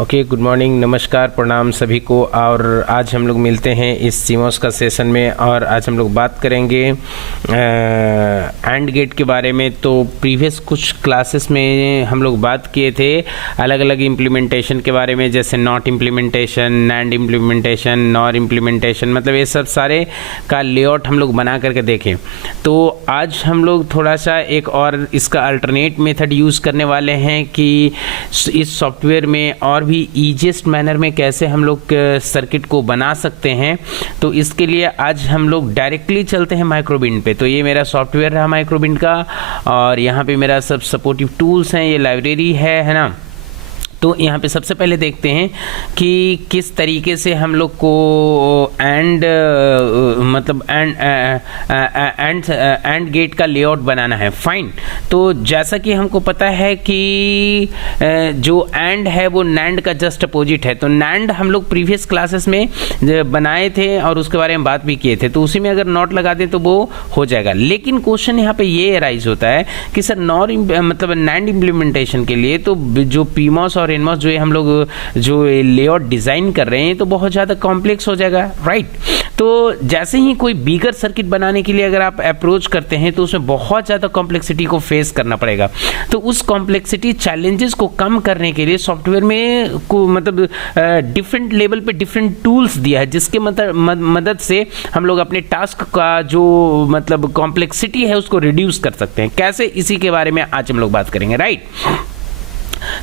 Okay, good morning, नमस्कार, प्रणाम सभी को। और आज हम लोग मिलते हैं इस सीमॉस का सेशन में और आज हम लोग बात करेंगे एंड गेट के बारे में। तो प्रीवियस कुछ क्लासेस में हम लोग बात किए थे अलग अलग इम्प्लीमेंटेशन के बारे में, जैसे not implementation, NAND implementation, nor implementation, मतलब ये सब सारे का लेआउट हम लोग बना करके देखें। तो आज हम लोग थोड़ा सा एक और इसका अल्टरनेट मेथड यूज़ करने वाले हैं कि इस सॉफ्टवेयर में और भी ईजीएस्ट मैनर में कैसे हम लोग सर्किट को बना सकते हैं। तो इसके लिए आज हम लोग डायरेक्टली चलते हैं माइक्रोबिंड पे। तो ये मेरा सॉफ्टवेयर रहा माइक्रोबिंड का और यहाँ पे मेरा सब सपोर्टिव टूल्स हैं, ये लाइब्रेरी है ना। तो यहाँ पे सबसे पहले देखते हैं कि किस तरीके से हम लोग को एंड गेट का लेआउट बनाना है। फाइन। तो जैसा कि हमको पता है कि जो एंड है वो नैंड का जस्ट अपोजिट है। तो नैंड हम लोग प्रीवियस क्लासेस में बनाए थे और उसके बारे में बात भी किए थे। तो उसी में अगर नॉट लगा दें तो वो हो जाएगा। लेकिन क्वेश्चन यहाँ पे ये अराइज होता है कि सर नैंड इम्प्लीमेंटेशन के लिए तो जो पीमॉस और एनमॉस जो हम लोग जो लेआउट डिजाइन कर रहे हैं तो बहुत ज़्यादा कॉम्प्लेक्स हो जाएगा, राइट। तो जैसे ही कोई बिगर सर्किट बनाने के लिए अगर आप अप्रोच करते हैं तो उसमें बहुत ज़्यादा कॉम्प्लेक्सिटी को फेस करना पड़ेगा। तो उस कॉम्प्लेक्सिटी चैलेंजेस को कम करने के लिए सॉफ्टवेयर में डिफरेंट लेवल पे डिफरेंट टूल्स दिया है, जिसके मदद से हम लोग अपने टास्क का जो कॉम्प्लेक्सिटी है उसको रिड्यूस कर सकते हैं। कैसे, इसी के बारे में आज हम लोग बात करेंगे, राइट।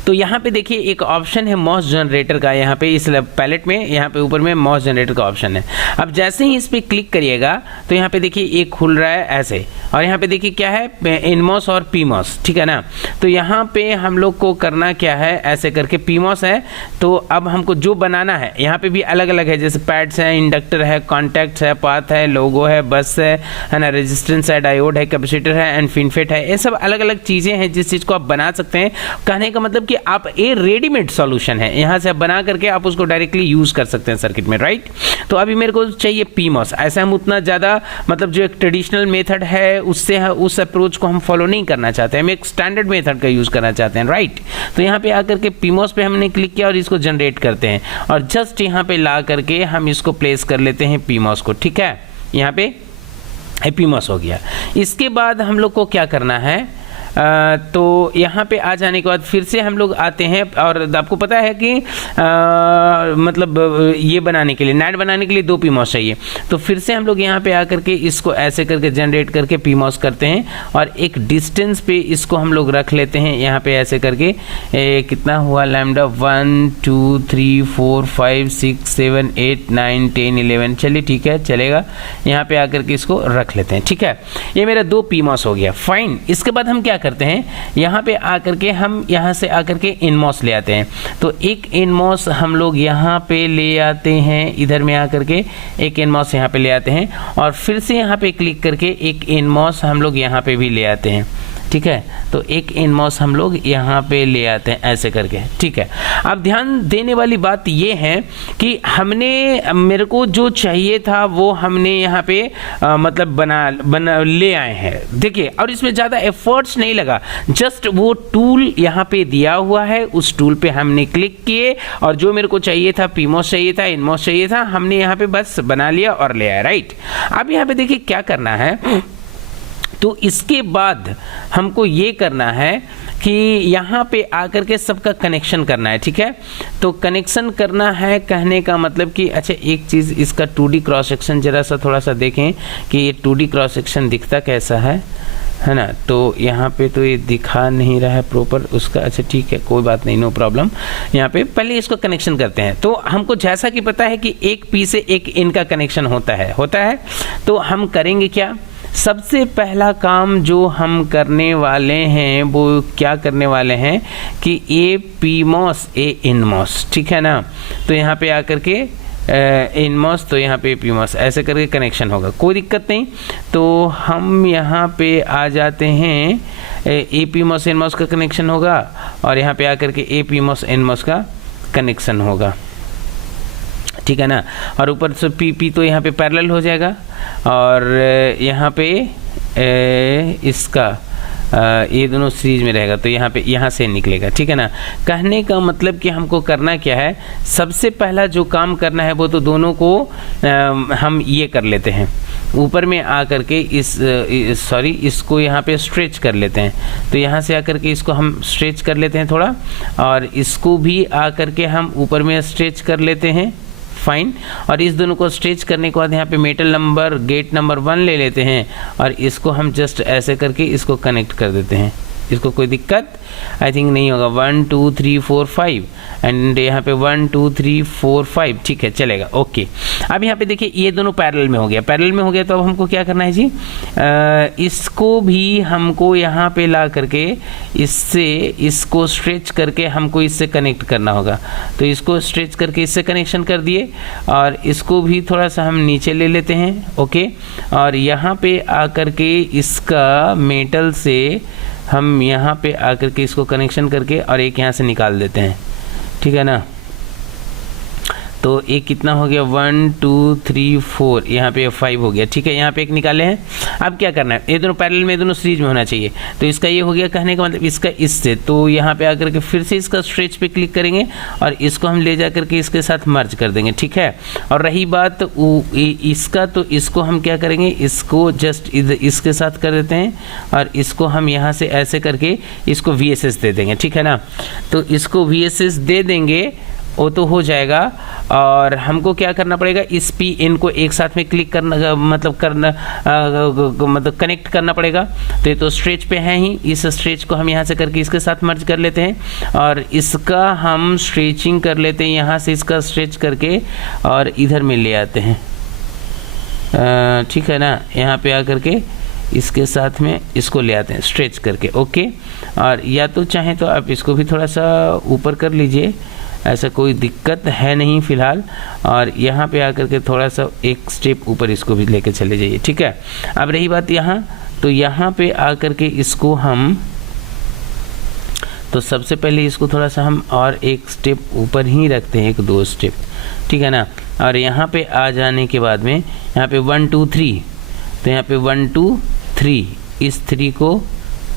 तो यहाँ पे देखिए एक ऑप्शन है मॉस जनरेटर का, यहाँ पे इस पैलेट में यहाँ पे ऊपर में मॉस जनरेटर का ऑप्शन है। अब जैसे ही इस पे क्लिक करिएगा तो यहाँ पे देखिए एक खुल रहा है ऐसे, और यहाँ पे देखिए क्या है, एनमॉस और पीमॉस, ठीक है ना। तो यहाँ पे हम लोग को करना क्या है, ऐसे करके पीमॉस है। तो अब हमको जो बनाना है यहाँ पे भी अलग अलग है, जैसे पैड्स है, इंडक्टर है, कॉन्टैक्ट्स है, पाथ है, लोगो है, बस है ना, रेजिस्टेंस है, डायोड है, कैपेसिटर है एंड फिनफेट है। ये सब अलग अलग चीज़ें हैं जिस चीज़ को आप बना सकते हैं। कहने का मतलब कि आप ये रेडीमेड सॉल्यूशन है, यहाँ से आप बना करके आप उसको डायरेक्टली यूज कर सकते हैं सर्किट में, राइट। तो अभी मेरे को चाहिए पीमॉस। ऐसा हम उतना ज़्यादा जो एक ट्रेडिशनल मेथड है उससे उस अप्रोच को हम फॉलो नहीं करना चाहते हैं, हम एक स्टैंडर्ड मेथड का यूज़ करना चाहते हैं, राइट। तो यहाँ पे आकर के पीमॉस पे हमने क्लिक किया और इसको जनरेट करते हैं और जस्ट यहाँ पे ला करके हम इसको प्लेस कर लेते हैं पीमॉस को, ठीक है। यहाँ पे पीमॉस हो गया। इसके बाद हम लोग को क्या करना है, तो यहाँ पे आ जाने के बाद फिर से हम लोग आते हैं और आपको पता है कि ये बनाने के लिए, नैंड बनाने के लिए 2 पीमॉस चाहिए। तो फिर से हम लोग यहाँ पे आकर के इसको ऐसे करके जनरेट करके पीमॉस करते हैं और एक डिस्टेंस पे इसको हम लोग रख लेते हैं यहाँ पे ऐसे करके। कितना हुआ लैम्डा, 1 2 3 4 5 6 7 8 9 10 11, चलिए ठीक है, चलेगा। यहाँ पे आकर के इसको रख लेते हैं, ठीक है। ये मेरा 2 पीमॉस हो गया, फाइन। इसके बाद हम क्या करते हैं, यहाँ पे आकर के हम यहाँ से आकर के एनमॉस ले आते हैं। तो एक एनमॉस हम लोग यहाँ पे ले आते हैं, इधर में आकर के एक एनमॉस यहाँ पे ले आते हैं और फिर से यहाँ पे क्लिक करके एक एनमॉस हम लोग यहाँ पे भी ले आते हैं, ठीक है। तो एक एनमॉस हम लोग यहाँ पे ले आते हैं ऐसे करके, ठीक है। अब ध्यान देने वाली बात ये है कि मेरे को जो चाहिए था वो हमने यहाँ पे बना ले आए हैं, देखिए। और इसमें ज़्यादा एफर्ट्स नहीं लगा, जस्ट वो टूल यहाँ पे दिया हुआ है, उस टूल पे हमने क्लिक किए और जो मेरे को चाहिए था, पीमॉस चाहिए था, एनमॉस चाहिए था, हमने यहाँ पे बस बना लिया और ले आया, राइट। अब यहाँ पे देखिए क्या करना है। तो इसके बाद हमको ये करना है कि यहाँ पे आकर के सबका कनेक्शन करना है, ठीक है। तो कनेक्शन करना है, कहने का मतलब कि अच्छा एक चीज़, इसका 2D क्रॉस सेक्शन जरा सा थोड़ा सा देखें कि ये 2D क्रॉस सेक्शन दिखता कैसा है ना। तो यहाँ पे तो ये दिखा नहीं रहा है प्रॉपर उसका, अच्छा ठीक है, कोई बात नहीं, नो प्रॉब्लम। यहाँ पे पहले इसको कनेक्शन करते हैं। तो हमको जैसा कि पता है कि एक पी से एक इन का कनेक्शन होता है। तो हम करेंगे क्या, सबसे पहला काम जो हम करने वाले हैं वो क्या करने वाले हैं कि ए पीमॉस ए इनमॉस, ठीक है ना। तो यहाँ पे आकर के इनमॉस, तो यहाँ पे पीमॉस, ऐसे करके कनेक्शन होगा, कोई दिक्कत नहीं। तो हम यहाँ पे आ जाते हैं, ए पीमॉस इनमॉस का कनेक्शन होगा और यहाँ पे आकर के ए पीमॉस इनमॉस का कनेक्शन होगा, ठीक है ना। और ऊपर से पी तो यहाँ पे पैरेलल हो जाएगा और यहाँ पे इसका ये दोनों सीरीज में रहेगा तो यहाँ पे यहाँ से निकलेगा, ठीक है ना। कहने का मतलब कि हमको करना क्या है, सबसे पहला जो काम करना है वो तो दोनों को हम ये कर लेते हैं, ऊपर में आ करके इसको यहाँ पे स्ट्रेच कर लेते हैं। तो यहाँ से आकर के इसको हम स्ट्रेच कर लेते हैं थोड़ा, और इसको भी आ करके हम ऊपर में स्ट्रेच कर लेते हैं, फाइन। और इस दोनों को स्ट्रेच करने के बाद यहाँ पे मेटल नंबर गेट नंबर 1 ले लेते हैं और इसको हम जस्ट ऐसे करके इसको कनेक्ट कर देते हैं। इसको कोई दिक्कत आई थिंक नहीं होगा। 1 2 3 4 5 एंड यहाँ पे 1 2 3 4 5, ठीक है, चलेगा, ओके। अब यहाँ पे देखिए ये दोनों पैरेलल में हो गया, पैरेलल में हो गया तो अब हमको क्या करना है जी, इसको भी हमको यहाँ पे ला करके इसको स्ट्रेच करके हमको इससे कनेक्ट करना होगा। तो इसको स्ट्रेच करके इससे कनेक्शन कर दिए और इसको भी थोड़ा सा हम नीचे ले लेते हैं, ओके। और यहाँ पे आकर के इसका मेटल से हम यहाँ पे आकर के इसको कनेक्शन करके और एक यहाँ से निकाल देते हैं, ठीक है ना। तो एक कितना हो गया, 1 2 3 4, यहाँ पे 5 हो गया, ठीक है। यहाँ पे एक निकाले हैं। अब क्या करना है, ये दोनों पैरेलल में दोनों सीरीज में होना चाहिए। तो इसका ये हो गया, कहने का मतलब इसका इससे, तो यहाँ पे आकर के फिर से इसका स्ट्रेच पे क्लिक करेंगे और इसको हम ले जा करके इसके साथ मर्ज कर देंगे, ठीक है। और रही बात इसका, तो इसको हम क्या करेंगे, इसको जस्ट इसके साथ कर देते हैं और इसको हम यहाँ से ऐसे करके इसको VSS दे देंगे, ठीक है ना। तो इसको VSS दे देंगे, वो तो हो जाएगा। और हमको क्या करना पड़ेगा, इस PN को एक साथ में क्लिक करना, मतलब कनेक्ट करना पड़ेगा। तो ये तो स्ट्रेच पे है ही, इस स्ट्रेच को हम यहाँ से करके इसके साथ मर्ज कर लेते हैं और इसका हम स्ट्रेचिंग कर लेते हैं, यहाँ से इसका स्ट्रेच करके और इधर में ले आते हैं, ठीक है ना। यहाँ पे आकर के इसके साथ में इसको ले आते हैं स्ट्रेच करके, ओके। और या तो चाहें तो आप इसको भी थोड़ा सा ऊपर कर लीजिए, ऐसा कोई दिक्कत है नहीं फ़िलहाल। और यहाँ पे आकर के थोड़ा सा एक स्टेप ऊपर इसको भी लेके चले जाइए, ठीक है। अब रही बात यहाँ, तो यहाँ पे आकर के इसको हम, तो सबसे पहले इसको थोड़ा सा हम और एक स्टेप ऊपर ही रखते हैं, 1 2 स्टेप, ठीक है ना। और यहाँ पे आ जाने के बाद में यहाँ पे 1 2 3, तो यहाँ पे 1 2 3, इस 3 को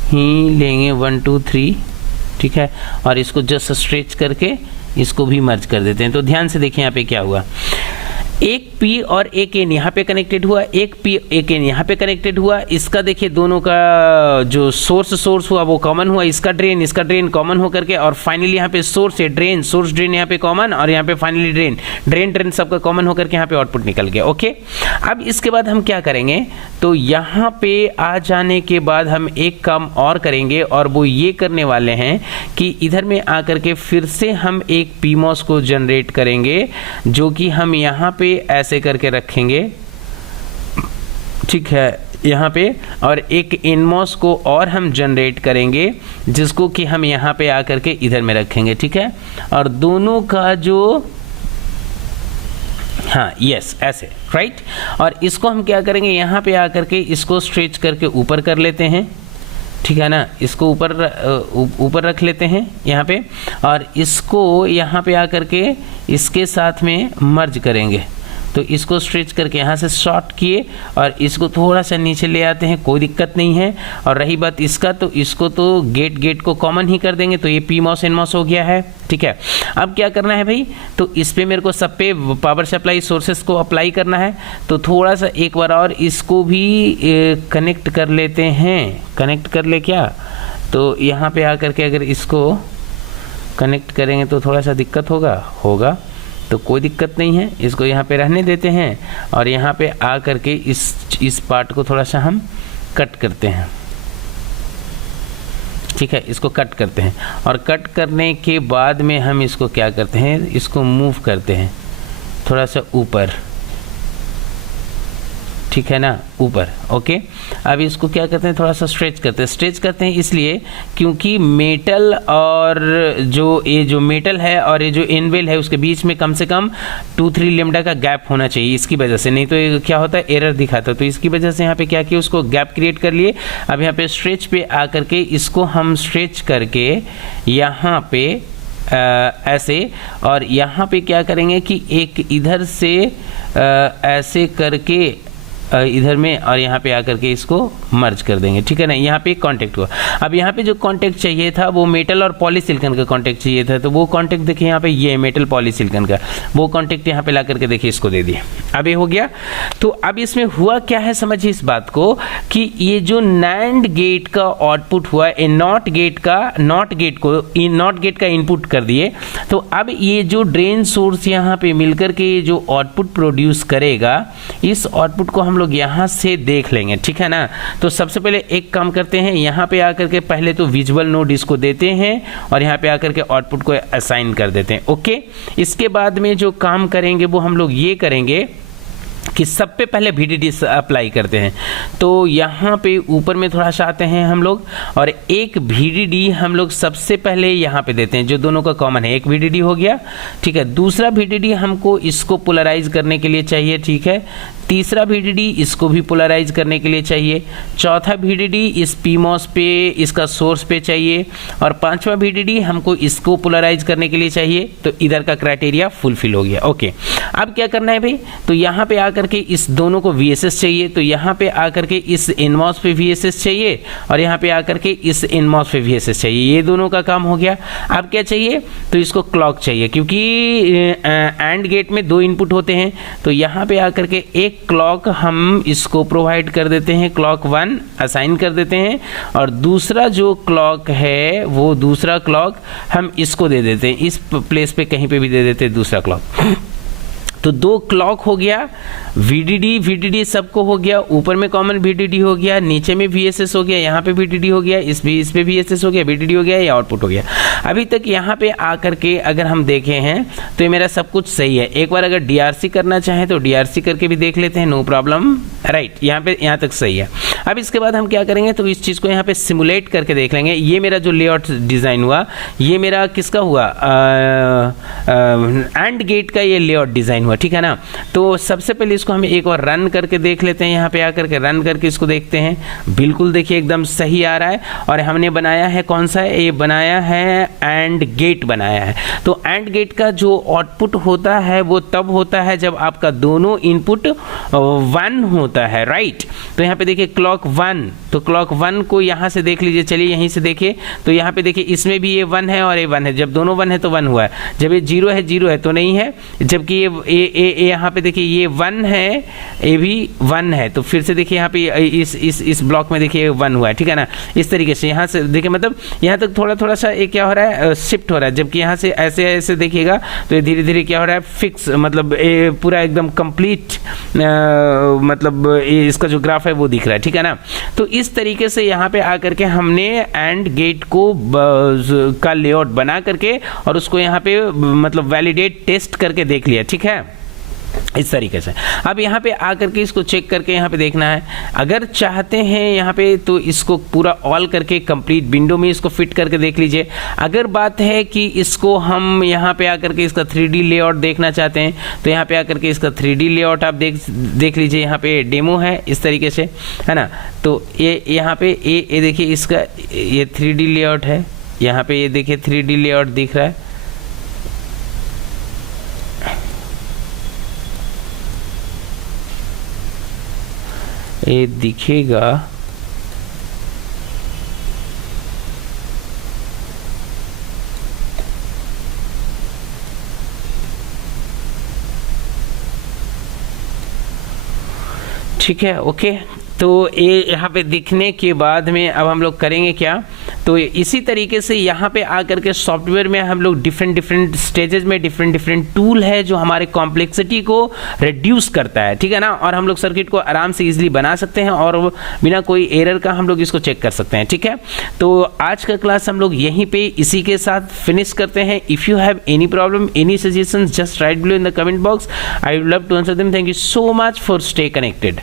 ही लेंगे, 1 2 3, ठीक है। और इसको जस्ट स्ट्रेच करके इसको भी मर्ज कर देते हैं। तो ध्यान से देखिए यहाँ पे क्या हुआ, एक P और एक N यहाँ पे कनेक्टेड हुआ, एक P एक N यहाँ पे कनेक्टेड हुआ। इसका देखिए दोनों का जो सोर्स हुआ वो कॉमन हुआ, इसका ड्रेन कॉमन होकर के, और फाइनली यहाँ पे सोर्स ड्रेन यहाँ पे कॉमन, और यहाँ पे फाइनली ड्रेन सबका कॉमन होकर के यहाँ पे आउटपुट निकल गया, ओके। अब इसके बाद हम क्या करेंगे, तो यहाँ पे आ जाने के बाद हम एक काम और करेंगे, और वो ये करने वाले हैं कि इधर में आकर के फिर से हम एक PMOS को जनरेट करेंगे, जो कि हम यहाँ पे ऐसे करके रखेंगे, ठीक है, यहाँ पे। और एक NMOS को और हम जनरेट करेंगे, जिसको कि हम यहाँ पे आकर के इधर में रखेंगे, ठीक है। और दोनों का जो, हाँ यस, ऐसे, राइट। और इसको हम क्या करेंगे, यहाँ पे आकर के इसको स्ट्रेच करके ऊपर कर लेते हैं, ठीक है ना। इसको ऊपर रख लेते हैं यहाँ पे, और इसको यहाँ पे आकर के इसके साथ में मर्ज करेंगे। तो इसको स्ट्रेच करके यहाँ से शॉर्ट किए और इसको थोड़ा सा नीचे ले आते हैं, कोई दिक्कत नहीं है। और रही बात इसका, तो इसको तो गेट को कॉमन ही कर देंगे, तो ये PMOS NMOS हो गया है, ठीक है। अब क्या करना है भाई, तो इस पे मेरे को सब पे पावर सप्लाई सोर्सेस को अप्लाई करना है। तो थोड़ा सा एक बार और इसको भी कनेक्ट कर लेते हैं, कनेक्ट कर ले क्या, तो यहाँ पे आकर के अगर इसको कनेक्ट करेंगे तो थोड़ा सा दिक्कत होगा, तो कोई दिक्कत नहीं है, इसको यहाँ पे रहने देते हैं। और यहाँ पे आ करके इस पार्ट को थोड़ा सा हम कट करते हैं, ठीक है, इसको कट करते हैं। और कट करने के बाद में हम इसको क्या करते हैं, इसको मूव करते हैं थोड़ा सा ऊपर, ठीक है ना, ऊपर, ओके। अब इसको क्या करते हैं, थोड़ा सा स्ट्रेच करते हैं इसलिए क्योंकि मेटल और ये जो मेटल है और ये जो इनवेल है उसके बीच में कम से कम 2-3 लेमडा का गैप होना चाहिए, इसकी वजह से, नहीं तो ये क्या होता है, एरर दिखाता है। तो इसकी वजह से यहाँ पे क्या किया, उसको गैप क्रिएट कर लिए। अब यहाँ पे स्ट्रेच पे आकर के इसको हम स्ट्रेच करके यहाँ पे ऐसे, और यहाँ पे क्या करेंगे कि एक इधर से ऐसे करके इधर में और यहाँ पे आकर के इसको मर्ज कर देंगे, ठीक है ना। यहाँ पे कॉन्टेक्ट को, अब यहाँ पे जो कॉन्टेक्ट चाहिए था वो मेटल और पॉलीसिलिकॉन का कॉन्टेक्ट चाहिए था, तो वो कॉन्टेक्ट देखिए यहाँ पे ये मेटल पॉलीसिलिकॉन का, वो कॉन्टेक्ट यहाँ पे ला करके देखिए इसको दे दिए। अब ये हो गया। तो अब इसमें हुआ क्या है, समझिए इस बात को कि ये जो नैंड गेट का आउटपुट हुआ, ए नॉट गेट का इनपुट कर दिए, तो अब ये जो ड्रेन सोर्स यहाँ पे मिलकर के जो आउटपुट प्रोड्यूस करेगा, इस आउटपुट को हम लोग यहाँ से देख लेंगे, ठीक है ना। तो सबसे पहले एक काम करते हैं, यहाँ पे आकर के पहले तो विजुअल नोड इसको देते हैं और यहाँ पे आकर के आउटपुट को असाइन कर देते हैं, ओके। इसके बाद में जो काम करेंगे वो हम लोग ये करेंगे कि सब पे पहले VDD अप्लाई करते हैं। तो यहाँ पे ऊपर में थोड़ा सा आते हैं हम लोग और एक VDD हम लोग सबसे पहले यहाँ पे देते हैं, जो दोनों का कॉमन है। एक VDD हो गया, ठीक है। दूसरा VDD हमको इसको पोलराइज करने के लिए चाहिए, ठीक है। तीसरा VDD इसको भी पोलराइज करने के लिए चाहिए। चौथा VDD इस PMOS पे, इसका सोर्स पे चाहिए। और पांचवा VDD हमको इसको पोलराइज करने के लिए चाहिए। तो इधर का क्राइटेरिया फुलफिल हो गया, ओके। अब क्या करना है भाई, तो यहाँ पे आकर के इस दोनों को VSS चाहिए, तो यहाँ पे आकर के इस NMOS पे VSS चाहिए और यहाँ पे आकर के इस NMOS पे VSS चाहिए। ये दोनों का काम हो गया। अब क्या चाहिए, तो इसको क्लॉक चाहिए, क्योंकि AND गेट में 2 इनपुट होते हैं। तो यहाँ पे आकर के एक क्लॉक हम इसको प्रोवाइड कर देते हैं, क्लॉक 1 असाइन कर देते हैं, और दूसरा जो क्लॉक है वो दूसरा क्लॉक हम इसको दे देते हैं, इस प्लेस पे कहीं पे भी दे देते हैं दूसरा क्लॉक। तो 2 क्लॉक हो गया, VDD सबको हो गया, ऊपर में कॉमन VDD हो गया, नीचे में VSS हो गया, यहाँ पे VDD हो गया, इस पे VSS हो गया, VDD हो गया, ये आउटपुट हो गया। अभी तक यहाँ पे आकर के अगर हम देखे हैं तो ये मेरा सब कुछ सही है। एक बार अगर DRC करना चाहें तो DRC करके भी देख लेते हैं, नो प्रॉब्लम, राइट। यहाँ तक सही है। अब इसके बाद हम क्या करेंगे, तो इस चीज़ को यहाँ पे सिमुलेट करके देख लेंगे। ये मेरा जो लेआउट डिज़ाइन हुआ, ये मेरा किसका हुआ, AND गेट का ये लेआउट डिज़ाइन हुआ, ठीक है ना। तो सबसे पहले इसको हम एक बार रन करके देख लेते हैं। यहाँ पे आकर के रन करके इसको देखते हैं, बिल्कुल देखिए एकदम सही आ रहा है। और हमने बनाया है कौन सा है, ये बनाया है AND गेट बनाया है। तो AND गेट का जो आउटपुट होता है वो तब होता है जब आपका दोनों इनपुट 1 होता है, राइट। तो यहाँ पे देखिए क्लॉक 1, तो क्लॉक 1 को यहाँ से देख लीजिए, चलिए यहीं से देखिए। तो यहाँ पे देखिए इसमें भी ये 1 है और ये 1 है, जब दोनों 1 है तो 1 हुआ है, जब ये 0 है तो नहीं है, जबकि ये यहाँ पे देखिए ये 1 है, ये भी 1 है। तो फिर से देखिए यहाँ पे इस ब्लॉक में देखिए 1 हुआ है, ठीक है ना। इस तरीके से यहाँ से देखिए, मतलब यहाँ तक थोड़ा सा ये क्या हो रहा है, शिफ्ट हो रहा है, जबकि यहाँ से ऐसे देखिएगा तो ये धीरे धीरे क्या हो रहा है, फिक्स, मतलब ये पूरा एकदम कंप्लीट, मतलब इसका जो ग्राफ है वो दिख रहा है, ठीक है ना। तो इस तरीके से यहाँ पे आकर के हमने AND गेट को का लेआउट बना करके और उसको यहाँ पे मतलब वैलिडेट टेस्ट करके देख लिया, ठीक है, इस तरीके से। अब यहाँ पे आकर के इसको चेक करके यहाँ पे देखना है, अगर चाहते हैं यहाँ पे तो इसको पूरा ऑल करके कंप्लीट विंडो में इसको फिट करके देख लीजिए। अगर बात है कि इसको हम यहाँ पे आकर के इसका 3D लेआउट देखना चाहते हैं तो यहाँ पे आकर के इसका 3D लेआउट आप देख लीजिए। यहाँ पे डेमो है इस तरीके से, है ना। तो ये यहाँ पे ये देखिए इसका ये 3D लेआउट है, यहाँ पे ये देखिए 3D लेआउट दिख रहा है। ये दिखेगा, ठीक है, ओके। तो ये यहाँ पे दिखने के बाद में अब हम लोग करेंगे क्या, तो इसी तरीके से यहाँ पे आकर के सॉफ्टवेयर में हम लोग डिफरेंट स्टेजेस में डिफरेंट टूल है जो हमारे कॉम्प्लेक्सिटी को रिड्यूस करता है, ठीक है ना। और हम लोग सर्किट को आराम से इजीली बना सकते हैं और बिना कोई एरर का हम लोग इसको चेक कर सकते हैं, ठीक है। तो आज का क्लास हम लोग यहीं पे इसी के साथ फिनिश करते हैं। If you have any problem, any suggestions, just write below in the comment box, I would love to answer them. Thank you so much for stay connected.